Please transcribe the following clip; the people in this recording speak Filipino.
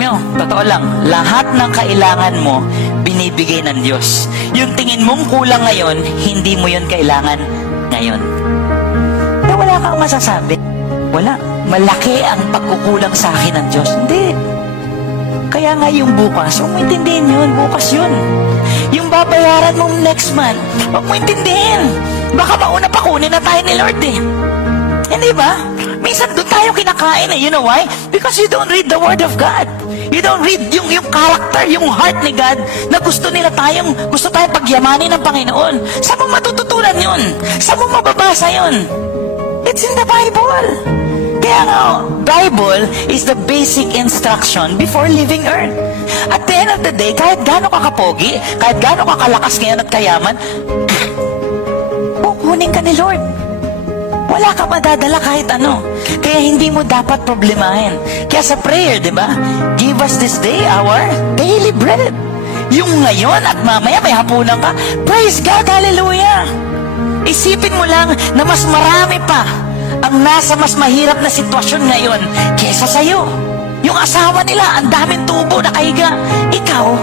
Alam nyo, totoo lang, lahat ng kailangan mo, binibigay ng Diyos. Yung tingin mong kulang ngayon, hindi mo yun kailangan ngayon. Na wala kang masasabi. Wala. Malaki ang pagkukulang sa akin ng Diyos. Hindi. Kaya nga yung bukas, huwag mo intindihin yun. Bukas yun. Yung babayaran mo next month, huwag mo intindihin. Baka mauna pa kunin na tayo ni Lord eh. Hindi ba? Minsan doon tayo kinakain eh. You know why? Because you don't read the Word of God. You don't read yung character, yung heart ni God na gusto tayong pagyamanin ng Panginoon. Saan mo matututunan yun? Saan mo mababasa yun? It's in the Bible. Kaya nga, Bible is the basic instruction before leaving earth. At the end of the day, kahit gaano ka kapogi, kahit gaano ka kalakas ngayon at kayaman, kukunin ka ni Lord. Wala ka madadala kahit ano. Kaya hindi mo dapat problemahin. Kaya sa prayer, di ba? Give us this day our daily bread. Yung ngayon at mamaya may hapunan ka, praise God, hallelujah. Isipin mo lang na mas marami pa ang nasa mas mahirap na sitwasyon ngayon kesa sa'yo. Yung asawa nila, ang daming tubo na kahiga. Ikaw,